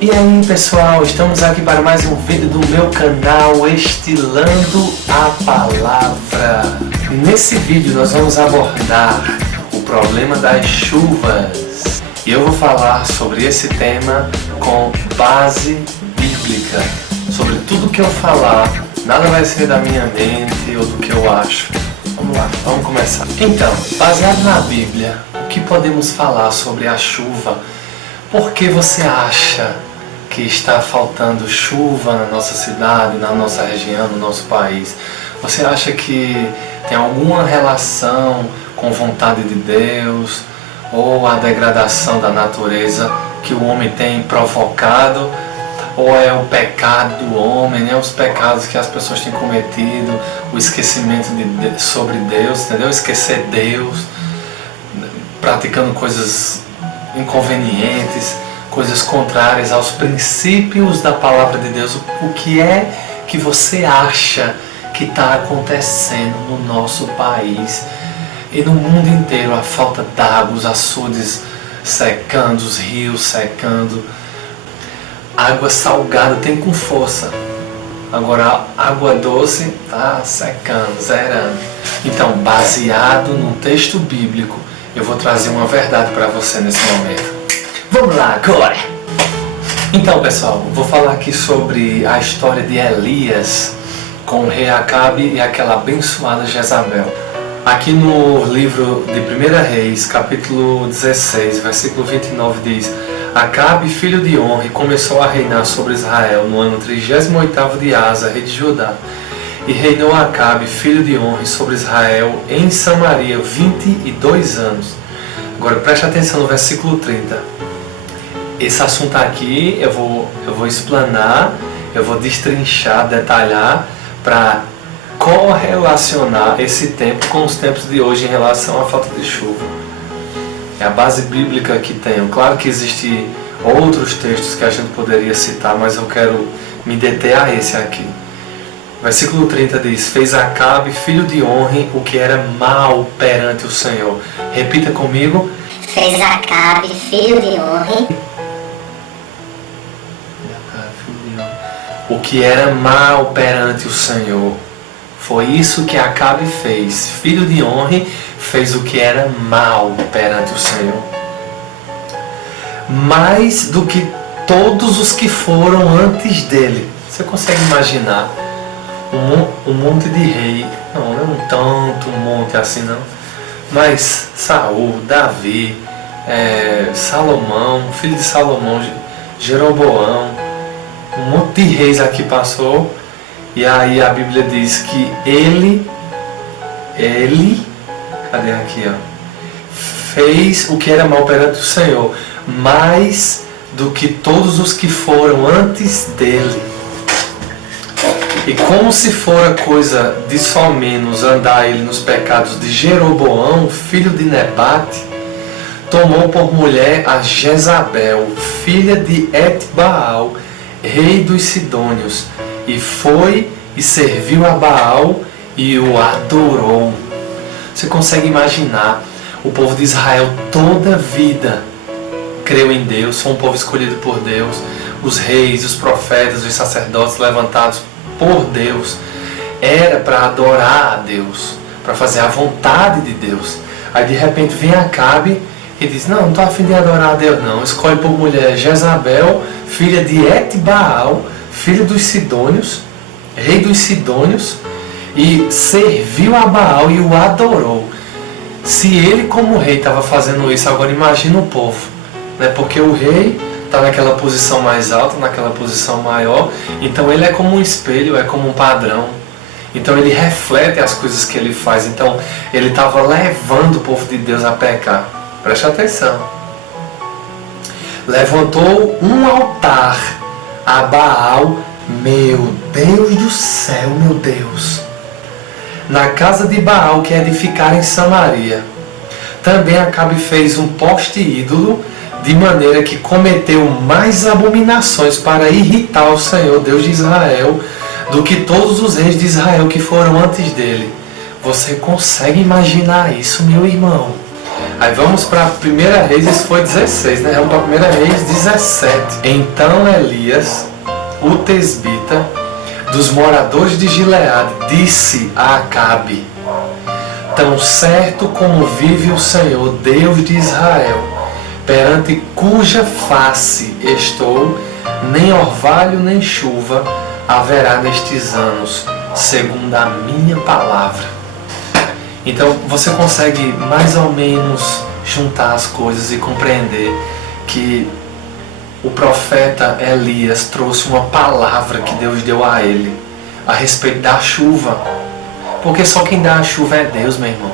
E aí pessoal, estamos aqui para mais um vídeo do meu canal Estilando a Palavra. Nesse vídeo nós vamos abordar o problema das chuvas. E eu vou falar sobre esse tema com base bíblica. Sobre tudo que eu falar, nada vai ser da minha mente ou do que eu acho. Vamos lá, vamos começar. Então, baseado na Bíblia, o que podemos falar sobre a chuva? Por que você acha que está faltando chuva na nossa cidade, na nossa região, no nosso país? Você acha que tem alguma relação com vontade de Deus ou a degradação da natureza que o homem tem provocado? Ou é o pecado do homem, né? Os pecados que as pessoas têm cometido, o esquecimento sobre Deus, entendeu? Esquecer Deus, praticando coisas inconvenientes, coisas contrárias aos princípios da palavra de Deus. O que é que você acha que está acontecendo no nosso país e no mundo inteiro? A falta d'água, os açudes secando, os rios secando. Água salgada tem com força, agora a água doce está secando, zerando. Então, baseado no texto bíblico, eu vou trazer uma verdade para você nesse momento. Vamos lá agora! Então pessoal, vou falar aqui sobre a história de Elias com o rei Acabe e aquela abençoada Jezabel. Aqui no livro de 1 Reis, capítulo 16, versículo 29 diz: Acabe, filho de Onre, começou a reinar sobre Israel no ano 38º de Asa, rei de Judá. E reinou Acabe, filho de Onre, sobre Israel em Samaria 22 anos. Agora preste atenção no versículo 30. Esse assunto aqui eu vou explanar, eu vou destrinchar, detalhar para correlacionar esse tempo com os tempos de hoje em relação à falta de chuva. É a base bíblica que tenho. Claro que existem outros textos que a gente poderia citar, mas eu quero me deter a esse aqui. Versículo 30 diz: Fez Acabe, filho de Onre, o que era mal perante o Senhor. Repita comigo. Fez Acabe, filho de Onre, o que era mal perante o Senhor. Foi isso que Acabe fez. Filho de Onre fez o que era mal perante o Senhor. Mais do que todos os que foram antes dele. Você consegue imaginar um monte de rei? Não é um monte assim não. Mas Saul, Davi, Salomão, filho de Salomão, Jeroboão, um monte de reis aqui passou. E aí a Bíblia diz que ele, cadê aqui, ó? Fez o que era mal perante o Senhor, mais do que todos os que foram antes dele. E como se fora coisa de só menos andar ele nos pecados de Jeroboão, filho de Nebate, tomou por mulher a Jezabel, filha de Etbaal, rei dos Sidônios, e foi e serviu a Baal e o adorou. Você consegue imaginar? O povo de Israel toda a vida creu em Deus, foi um povo escolhido por Deus. Os reis, os profetas, os sacerdotes levantados por Deus era para adorar a Deus, para fazer a vontade de Deus. Aí de repente vem Acabe e diz: não estou a fim de adorar a Deus não. Escolhe por mulher Jezabel, filha de Etbaal, filho dos Sidônios, rei dos Sidônios, e serviu a Baal e o adorou. Se ele como rei estava fazendo isso, agora imagina o povo, né? Porque o rei está naquela posição mais alta, naquela posição maior, então ele é como um espelho, é como um padrão. Então ele reflete as coisas que ele faz. Então ele estava levando o povo de Deus a pecar. Preste atenção. Levantou um altar a Baal, meu Deus do céu, meu Deus, na casa de Baal que edificaram em Samaria. Também Acabe fez um poste ídolo, de maneira que cometeu mais abominações para irritar o Senhor, Deus de Israel, do que todos os reis de Israel que foram antes dele. Você consegue imaginar isso, meu irmão? Aí vamos para 1 Reis, isso foi 16, né? Vamos para 1 Reis 17. Então Elias, o tesbita, dos moradores de Gileade, disse a Acabe: tão certo como vive o Senhor, Deus de Israel, perante cuja face estou, nem orvalho nem chuva haverá nestes anos, segundo a minha palavra. Então você consegue mais ou menos juntar as coisas e compreender que o profeta Elias trouxe uma palavra que Deus deu a ele a respeito da chuva. Porque só quem dá a chuva é Deus, meu irmão.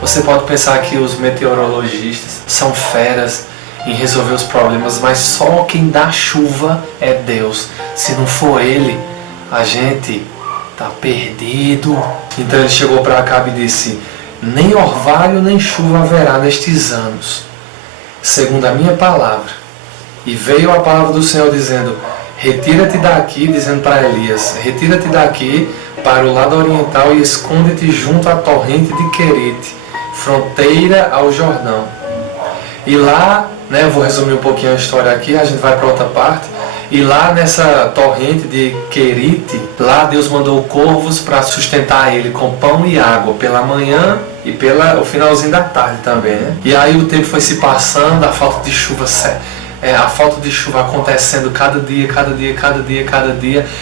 Você pode pensar que os meteorologistas são feras em resolver os problemas, mas só quem dá chuva é Deus. Se não for Ele, a gente está perdido. Então ele chegou para Acabe e disse: nem orvalho nem chuva haverá nestes anos, segundo a minha palavra. E veio a palavra do Senhor dizendo: retira-te daqui, dizendo para Elias, retira-te daqui para o lado oriental e esconde-te junto à torrente de Querite, fronteira ao Jordão. E lá, eu vou resumir um pouquinho a história aqui, a gente vai para outra parte. E lá nessa torrente de Querite, lá Deus mandou corvos para sustentar ele com pão e água pela manhã e o finalzinho da tarde também, né? E aí o tempo foi se passando, a falta de chuva acontecendo cada dia,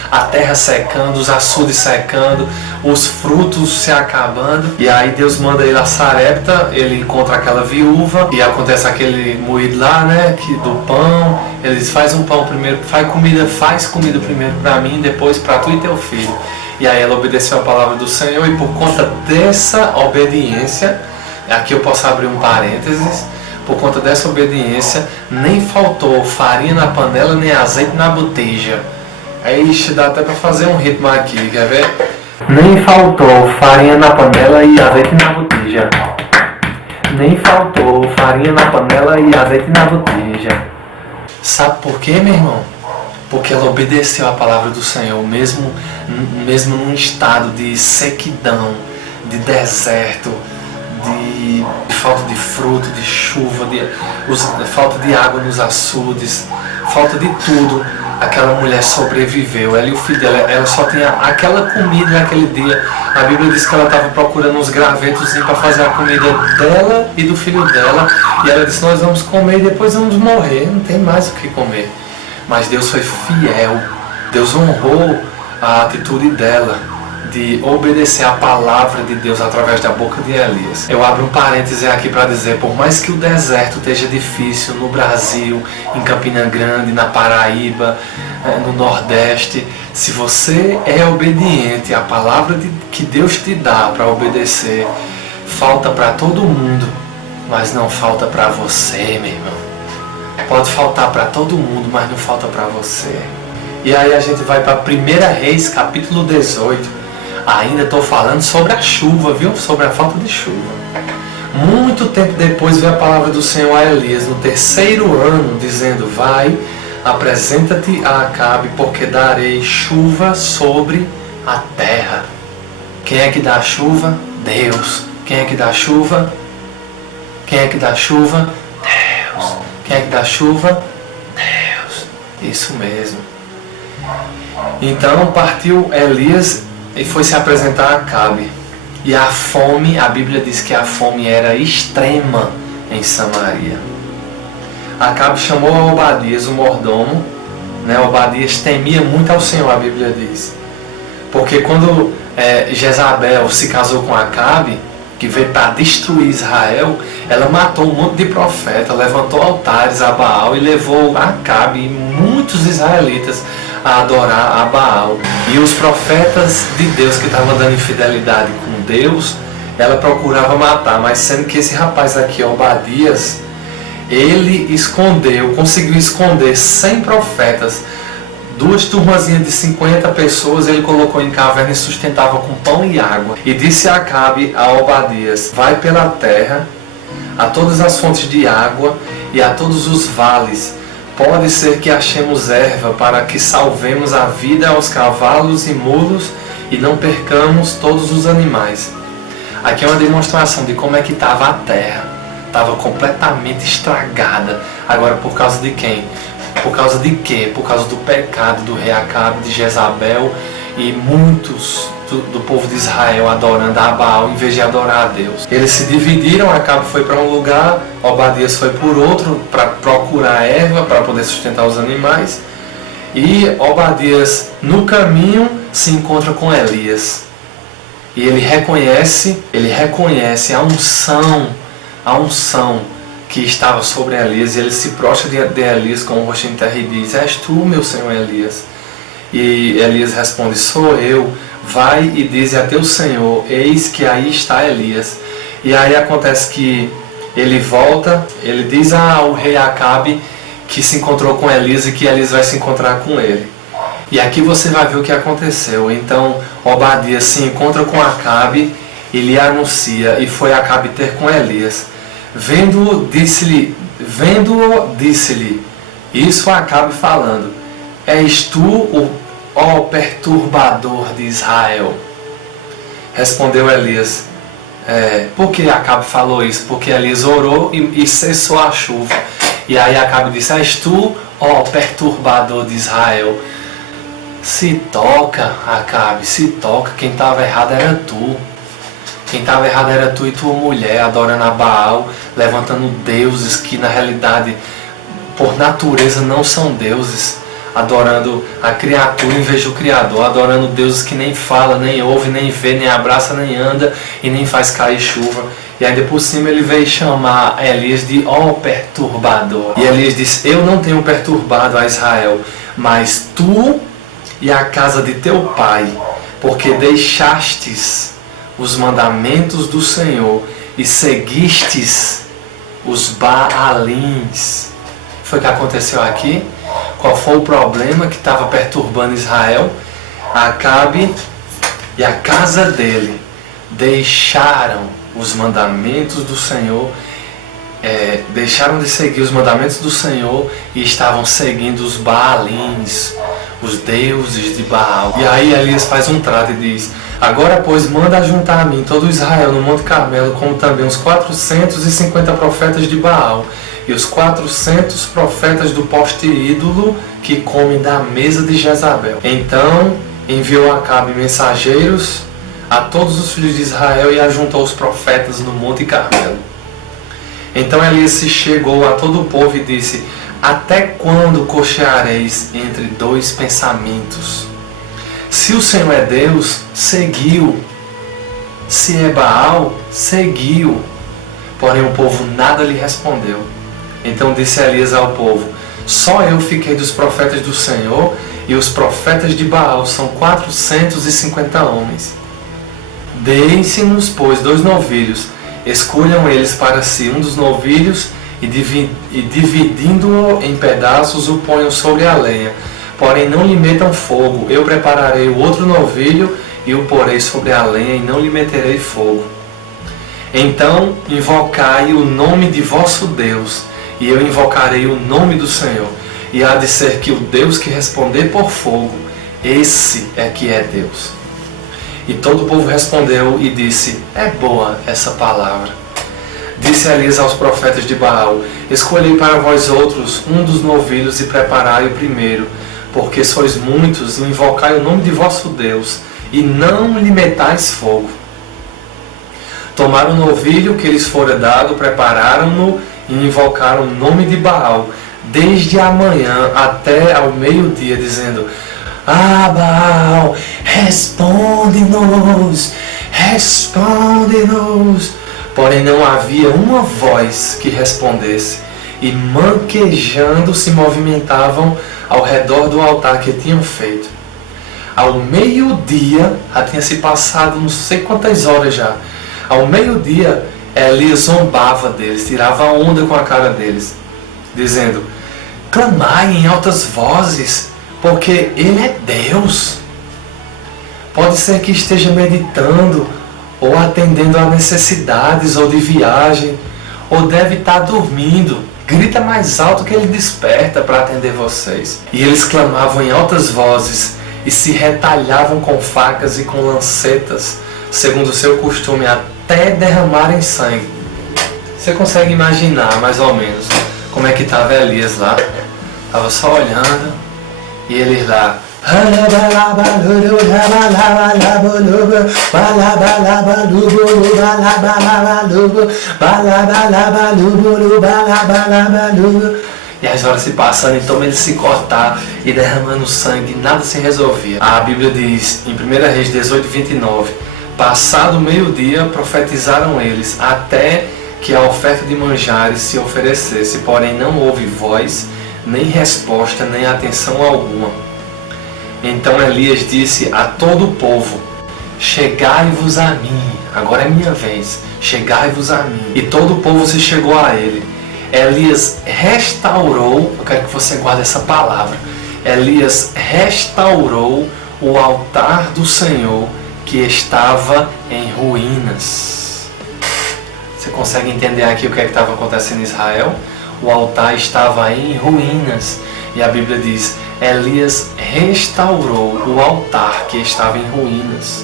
a terra secando, os açudes secando, os frutos se acabando. E aí Deus manda ele a Sarepta, ele encontra aquela viúva e acontece aquele moído lá, né, do pão. Ele diz: faz um pão primeiro, faz comida primeiro para mim, depois para tu e teu filho. E aí ela obedeceu a palavra do Senhor, e por conta dessa obediência, aqui eu posso abrir um parênteses, por conta dessa obediência, nem faltou farinha na panela, nem azeite na botija. Aí dá até para fazer um ritmo aqui, quer ver? Nem faltou farinha na panela e azeite na botija. Nem faltou farinha na panela e azeite na botija. Sabe por quê, meu irmão? Porque ela obedeceu a palavra do Senhor, mesmo num estado de sequidão, de deserto, de falta de fruto, de chuva, falta de água nos açudes, falta de tudo. Aquela mulher sobreviveu, ela e o filho dela, ela só tinha aquela comida naquele dia. A Bíblia diz que ela estava procurando uns gravetos para fazer a comida dela e do filho dela, e ela disse: nós vamos comer e depois vamos morrer, não tem mais o que comer. Mas Deus foi fiel, Deus honrou a atitude dela de obedecer a palavra de Deus através da boca de Elias. Eu abro um parêntese aqui para dizer: por mais que o deserto esteja difícil no Brasil, em Campina Grande, na Paraíba, no Nordeste, se você é obediente à palavra que Deus te dá para obedecer, falta para todo mundo, mas não falta para você, meu irmão. Pode faltar para todo mundo, mas não falta para você. E aí a gente vai para 1 Reis, capítulo 18. Ainda estou falando sobre a chuva, viu? Sobre a falta de chuva. Muito tempo depois veio a palavra do Senhor a Elias, no 3º ano, dizendo: vai, apresenta-te a Acabe, porque darei chuva sobre a terra. Quem é que dá a chuva? Deus. Quem é que dá a chuva? Quem é que dá a chuva? Deus. Quem é que dá a chuva? Deus. Isso mesmo. Então partiu Elias e foi se apresentar a Acabe. E a fome, a Bíblia diz que a fome era extrema em Samaria. Acabe chamou a Obadias, o mordomo. Obadias temia muito ao Senhor, a Bíblia diz. Porque quando Jezabel se casou com Acabe, que veio para destruir Israel, ela matou um monte de profetas, levantou altares a Baal e levou Acabe e muitos israelitas a adorar a Baal. E os profetas de Deus que estavam dando infidelidade com Deus, ela procurava matar, mas sendo que esse rapaz aqui, Obadias, ele conseguiu esconder 100 profetas, 2 turmazinhas de 50 pessoas, ele colocou em caverna e sustentava com pão e água. E disse a Acabe a Obadias: vai pela terra, a todas as fontes de água e a todos os vales. Pode ser que achemos erva para que salvemos a vida aos cavalos e mulos e não percamos todos os animais. Aqui é uma demonstração de como é que estava a terra. estava completamente estragada. Agora por causa de quem? Por causa de quê? Por causa do pecado do rei Acabe, de Jezabel e muitos do povo de Israel adorando a Baal em vez de adorar a Deus. Eles se dividiram, Acabe foi para um lugar, Obadias foi por outro para procurar erva para poder sustentar os animais. E Obadias no caminho se encontra com Elias. E ele reconhece a unção que estava sobre Elias, e ele se prostra de Elias com o rosto em terra e diz: és tu, meu senhor Elias? E Elias responde: sou eu. Vai e dize a teu senhor, eis que aí está Elias. E aí acontece que ele volta, ele diz ao rei Acabe que se encontrou com Elias e que Elias vai se encontrar com ele. E aqui você vai ver o que aconteceu. Então Obadias se encontra com Acabe e lhe anuncia, e foi Acabe ter com Elias. Vendo-o, disse-lhe, isso Acabe falando: és tu, ó perturbador de Israel? Respondeu Elias: por que Acabe falou isso? Porque Elias orou e cessou a chuva. E aí Acabe disse: és tu, ó perturbador de Israel? Se toca, Acabe, se toca. Quem estava errado era tu. Quem estava errado era tu e tua mulher, adorando a Baal, levantando deuses que na realidade, por natureza, não são deuses. Adorando a criatura em vez do Criador, adorando deuses que nem fala, nem ouve, nem vê, nem abraça, nem anda e nem faz cair chuva. E ainda por cima ele veio chamar Elias de ó perturbador. E Elias disse: eu não tenho perturbado a Israel, mas tu e a casa de teu pai, porque deixastes os mandamentos do Senhor e seguistes os Baalins. Foi o que aconteceu aqui. Qual foi o problema que estava perturbando Israel? Acabe e a casa dele deixaram os mandamentos do Senhor, deixaram de seguir os mandamentos do Senhor e estavam seguindo os Baalins, os deuses de Baal. E aí Elias faz um trato e diz: agora pois manda ajuntar a mim todo Israel no Monte Carmelo, como também os 450 profetas de Baal e os 400 profetas do poste ídolo que comem da mesa de Jezabel. Então enviou Acabe mensageiros a todos os filhos de Israel e ajuntou os profetas no Monte Carmelo. Então Elias se chegou a todo o povo e disse: até quando cocheareis entre dois pensamentos? Se o Senhor é Deus, seguiu. Se é Baal, seguiu. Porém o povo nada lhe respondeu. Então disse Elias ao povo: só eu fiquei dos profetas do Senhor, e os profetas de Baal são 450 homens. Deem-se-nos, pois, 2 novilhos. Escolham eles para si um dos novilhos e dividindo-o em pedaços, o ponham sobre a lenha. Porém não lhe metam fogo. Eu prepararei o outro novilho e o porei sobre a lenha, e não lhe meterei fogo. Então invocai o nome de vosso Deus, e eu invocarei o nome do Senhor. E há de ser que o Deus que responder por fogo, esse é que é Deus. E todo o povo respondeu e disse: é boa essa palavra. Disse Elias aos profetas de Baal: escolhei para vós outros um dos novilhos e preparai o primeiro, porque sois muitos, e invocai o nome de vosso Deus, e não lhe metais fogo. Tomaram o novilho que lhes fora dado, prepararam-no e invocaram o nome de Baal, desde a manhã até ao meio-dia, dizendo: ah, Baal, responde-nos, responde-nos. Porém não havia uma voz que respondesse, e manquejando se movimentavam ao redor do altar que tinham feito. Ao meio-dia, já tinha se passado não sei quantas horas já, ao meio-dia Elias zombava deles, tirava onda com a cara deles, dizendo: clamai em altas vozes, porque Ele é Deus. Pode ser que esteja meditando, ou atendendo a necessidades, ou de viagem, ou deve estar dormindo. Grita mais alto que Ele desperta para atender vocês. E eles clamavam em altas vozes, e se retalhavam com facas e com lancetas, segundo o seu costume, até derramarem sangue. Você consegue imaginar mais ou menos como é que estava Elias lá? Estava só olhando e ele lá. E as horas se passando, então ele se cortar e derramando sangue, nada se resolvia. A Bíblia diz, em 1 Reis 18:29, passado o meio-dia, profetizaram eles, até que a oferta de manjares se oferecesse, porém não houve voz, nem resposta, nem atenção alguma. Então Elias disse a todo o povo, chegai-vos a mim, agora é minha vez, chegai-vos a mim. E todo o povo se chegou a ele. Elias restaurou, eu quero que você guarde essa palavra, Elias restaurou o altar do Senhor que estava em ruínas. Você consegue entender aqui o que é que estava acontecendo em Israel? O altar estava em ruínas. E a Bíblia diz, Elias restaurou o altar que estava em ruínas.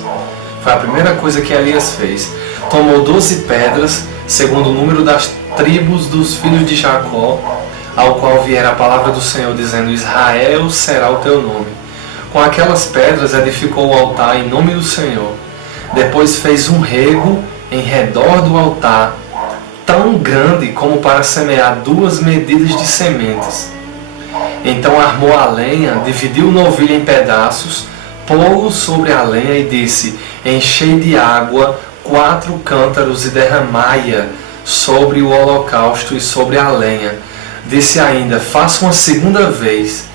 Foi a primeira coisa que Elias fez. Tomou 12 pedras, segundo o número das tribos dos filhos de Jacó, ao qual viera a palavra do Senhor, dizendo, Israel será o teu nome. Com aquelas pedras edificou o altar em nome do Senhor. Depois fez um rego em redor do altar, tão grande como para semear 2 medidas de sementes. Então armou a lenha, dividiu o novilho em pedaços, pô-lo sobre a lenha e disse, enchei de água 4 cântaros e derramai-a sobre o holocausto e sobre a lenha. Disse ainda, faça uma segunda vez.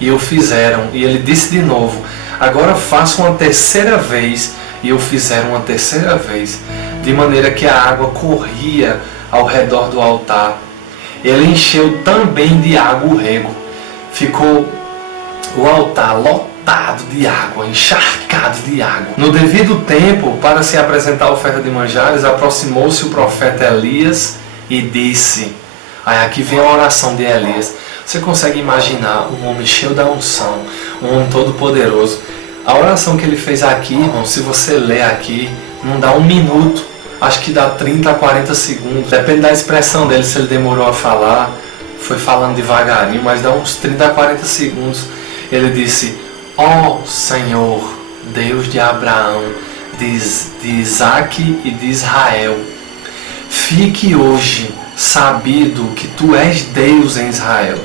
E o fizeram. E ele disse de novo, agora faça uma terceira vez. E o fizeram uma terceira vez. De maneira que a água corria ao redor do altar. Ele encheu também de água o rego. Ficou o altar lotado de água, encharcado de água. No devido tempo, para se apresentar a oferta de manjares, aproximou-se o profeta Elias e disse, aí aqui vem a oração de Elias. Você consegue imaginar um homem cheio da unção, um homem todo poderoso. A oração que ele fez aqui, irmão, se você ler aqui, não dá 1 minuto, acho que dá 30 a 40 segundos, depende da expressão dele, se ele demorou a falar, foi falando devagarinho, mas dá uns 30 a 40 segundos. Ele disse, ó Senhor, Deus de Abraão, de Isaque e de Israel, fique hoje sabido que tu és Deus em Israel,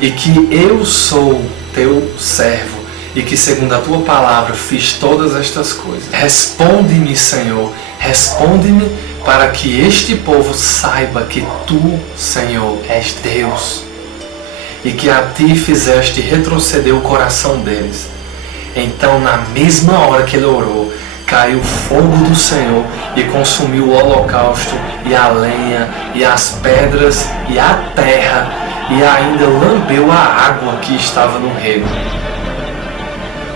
e que eu sou teu servo, e que segundo a tua palavra fiz todas estas coisas. Responde-me, Senhor, responde-me, para que este povo saiba que tu, Senhor, és Deus, e que a ti fizeste retroceder o coração deles. Então, na mesma hora que ele orou, caiu fogo do Senhor e consumiu o holocausto, e a lenha, e as pedras, e a terra, e ainda lambeu a água que estava no rego.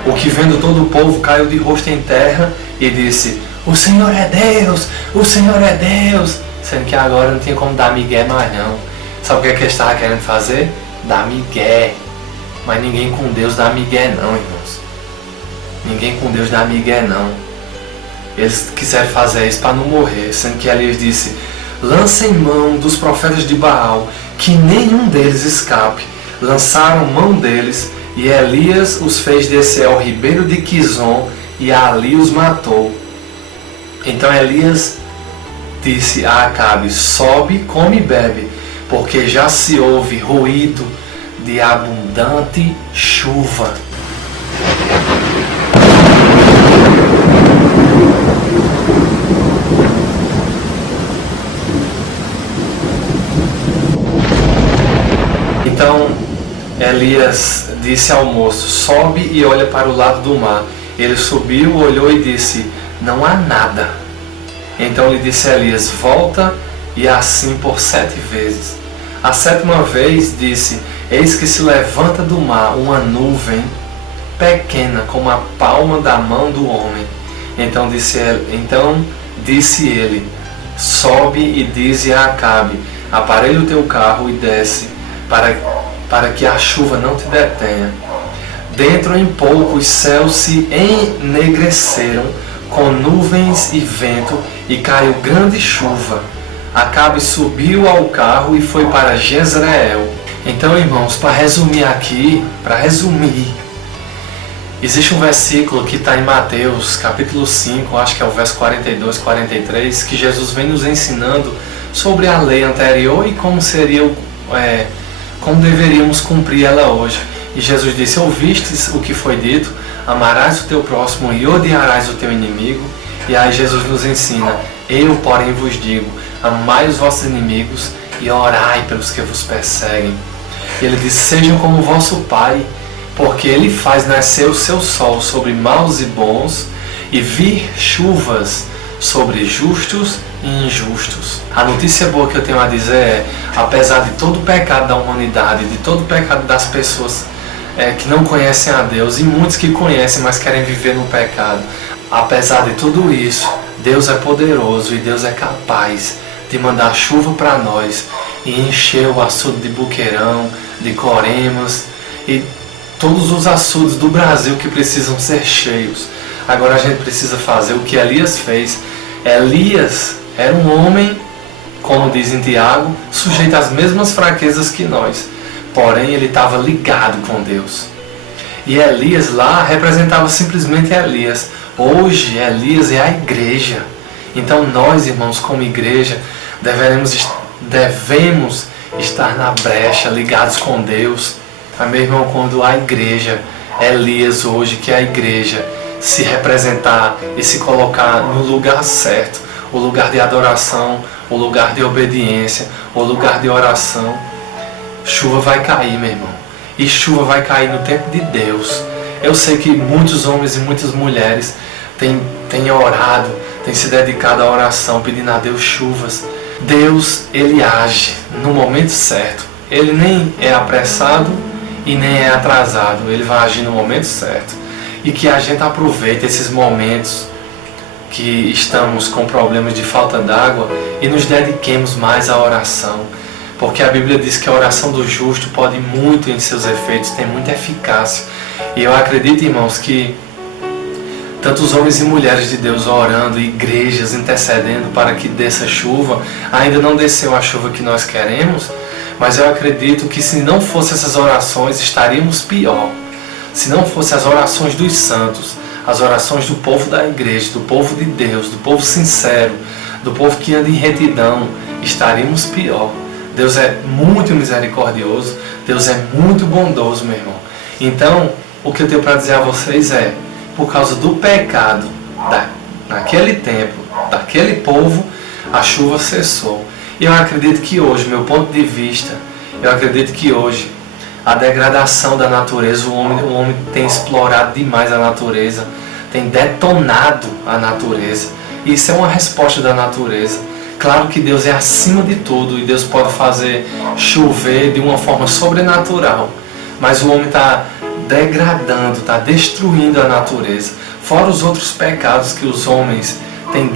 O que vendo todo o povo caiu de rosto em terra e disse, o Senhor é Deus, o Senhor é Deus. Sendo que agora não tinha como dar migué mais não. Sabe o que é que eles estavam querendo fazer? Dar migué. Mas ninguém com Deus dá migué não, irmãos. Ninguém com Deus dá migué não. Eles quiseram fazer isso para não morrer. Sendo que Elias disse, lancem mão dos profetas de Baal, que nenhum deles escape. Lançaram mão deles, e Elias os fez descer ao ribeiro de Quizon, e ali os matou. Então Elias disse a Acabe, sobe, come e bebe, porque já se ouve ruído de abundante chuva. Então Elias disse ao moço, sobe e olha para o lado do mar. Ele subiu, olhou e disse, não há nada. Então lhe disse Elias, volta, e assim por 7 vezes. A 7ª vez disse, eis que se levanta do mar uma nuvem pequena como a palma da mão do homem. Então disse ele, sobe e dize a Acabe, aparelha o teu carro e desce, para que a chuva não te detenha. Dentro em pouco os céus se ennegreceram com nuvens e vento, e caiu grande chuva. Acabe subiu ao carro e foi para Jezreel. Então, irmãos, para resumir, existe um versículo que está em Mateus, capítulo 5, acho que é o verso 42, 43, que Jesus vem nos ensinando sobre a lei anterior e como deveríamos cumprir ela hoje. E Jesus disse: ouvistes o que foi dito, amarás o teu próximo e odiarás o teu inimigo. E aí Jesus nos ensina: eu, porém, vos digo, amai os vossos inimigos e orai pelos que vos perseguem. E ele diz: sejam como o vosso Pai, porque Ele faz nascer o seu sol sobre maus e bons, e vir chuvas sobre justos e injustos. A notícia boa que eu tenho a dizer é: apesar de todo o pecado da humanidade, de todo o pecado das pessoas que não conhecem a Deus, e muitos que conhecem, mas querem viver no pecado, apesar de tudo isso, Deus é poderoso e Deus é capaz de mandar chuva para nós e encher o açude de Buqueirão, de Coremas e todos os açudes do Brasil que precisam ser cheios. Agora a gente precisa fazer o que Elias fez. Elias era um homem, como diz em Tiago, sujeito às mesmas fraquezas que nós. Porém, ele estava ligado com Deus. E Elias lá representava simplesmente Elias. Hoje, Elias é a igreja. Então nós, irmãos, como igreja, devemos estar na brecha, ligados com Deus. Meu irmão, quando a igreja, Elias hoje, que é a igreja, se representar e se colocar no lugar certo, o lugar de adoração, o lugar de obediência, o lugar de oração, chuva vai cair, meu irmão. E chuva vai cair no tempo de Deus. Eu sei que muitos homens e muitas mulheres têm orado, têm se dedicado à oração, pedindo a Deus chuvas. Deus, Ele age no momento certo. Ele nem é apressado e nem é atrasado. Ele vai agir no momento certo. E que a gente aproveite esses momentos que estamos com problemas de falta d'água e nos dediquemos mais à oração. Porque a Bíblia diz que a oração do justo pode muito em seus efeitos, tem muita eficácia. E eu acredito, irmãos, que tantos homens e mulheres de Deus orando, igrejas intercedendo para que desça chuva. Ainda não desceu a chuva que nós queremos, mas eu acredito que se não fossem essas orações, estaríamos pior. Se não fossem as orações dos santos, as orações do povo da igreja, do povo de Deus, do povo sincero, do povo que anda em retidão, estaríamos pior. Deus é muito misericordioso, Deus é muito bondoso, meu irmão. Então, o que eu tenho para dizer a vocês é: por causa do pecado naquele tempo, daquele povo, a chuva cessou. E eu acredito que hoje, meu ponto de vista, eu acredito que hoje a degradação da natureza, o homem tem explorado demais a natureza, tem detonado a natureza. Isso é uma resposta da natureza. Claro que Deus é acima de tudo e Deus pode fazer chover de uma forma sobrenatural, mas o homem está degradando, está destruindo a natureza, fora os outros pecados que os homens têm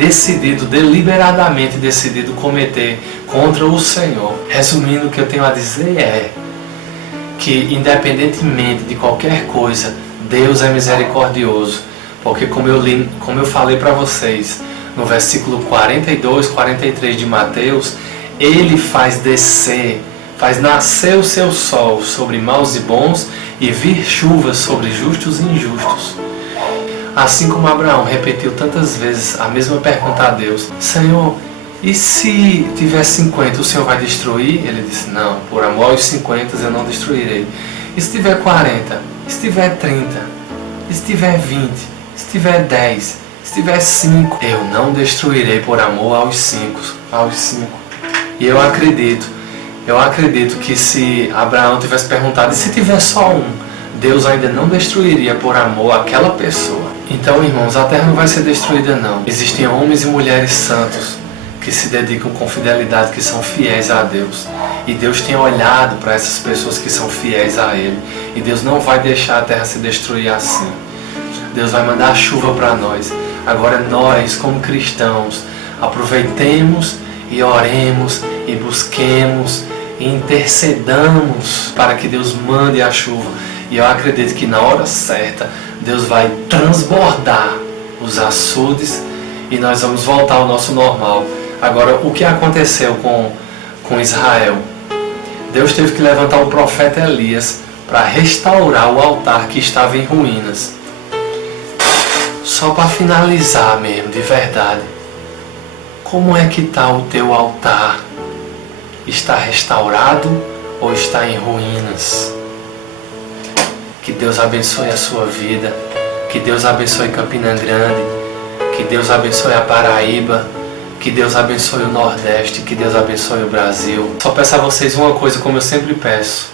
deliberadamente decidido cometer contra o Senhor. Resumindo, o que eu tenho a dizer é que, independentemente de qualquer coisa, Deus é misericordioso, porque como eu falei para vocês, no versículo 42, 43 de Mateus, Ele faz nascer o seu sol sobre maus e bons e vir chuvas sobre justos e injustos. Assim como Abraão repetiu tantas vezes a mesma pergunta a Deus: Senhor, e se tiver 50, o Senhor vai destruir? Ele disse: não, por amor aos 50 eu não destruirei. E se tiver 40? E se tiver 30? E se tiver 20? E se tiver 10? Se tiver 5, eu não destruirei por amor aos 5. E eu acredito que se Abraão tivesse perguntado, e se tiver só um, Deus ainda não destruiria por amor àquela pessoa. Então, irmãos, a terra não vai ser destruída não. Existem homens e mulheres santos que se dedicam com fidelidade, que são fiéis a Deus. E Deus tem olhado para essas pessoas que são fiéis a Ele. E Deus não vai deixar a terra se destruir assim. Deus vai mandar chuva para nós. Agora nós, como cristãos, aproveitemos e oremos e busquemos e intercedamos para que Deus mande a chuva. E eu acredito que na hora certa Deus vai transbordar os açudes e nós vamos voltar ao nosso normal. Agora, o que aconteceu com Israel? Deus teve que levantar o profeta Elias para restaurar o altar que estava em ruínas. Só para finalizar mesmo, de verdade. Como é que está o teu altar? Está restaurado ou está em ruínas? Que Deus abençoe a sua vida. Que Deus abençoe Campina Grande. Que Deus abençoe a Paraíba. Que Deus abençoe o Nordeste. Que Deus abençoe o Brasil. Só peço a vocês uma coisa, como eu sempre peço.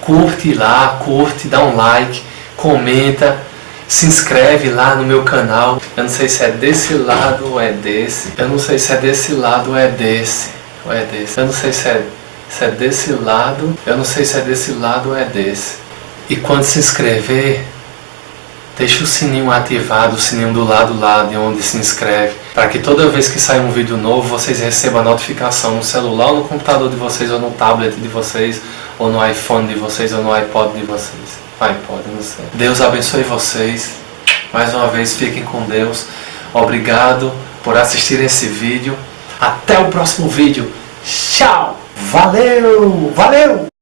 Curte lá, curte, dá um like, comenta, se inscreve lá no meu canal. Eu não sei se é desse lado ou é desse. Eu não sei se é desse lado ou é desse. Eu não sei se é desse lado. Eu não sei se é desse lado ou é desse. E quando se inscrever, deixa o sininho ativado, o sininho do lado lá de onde se inscreve, para que toda vez que sair um vídeo novo, vocês recebam a notificação no celular, ou no computador de vocês, ou no tablet de vocês, ou no iPhone de vocês, ou no iPod de vocês. iPod, não sei. Deus abençoe vocês. Mais uma vez, fiquem com Deus. Obrigado por assistir esse vídeo. Até o próximo vídeo. Tchau! Valeu! Valeu!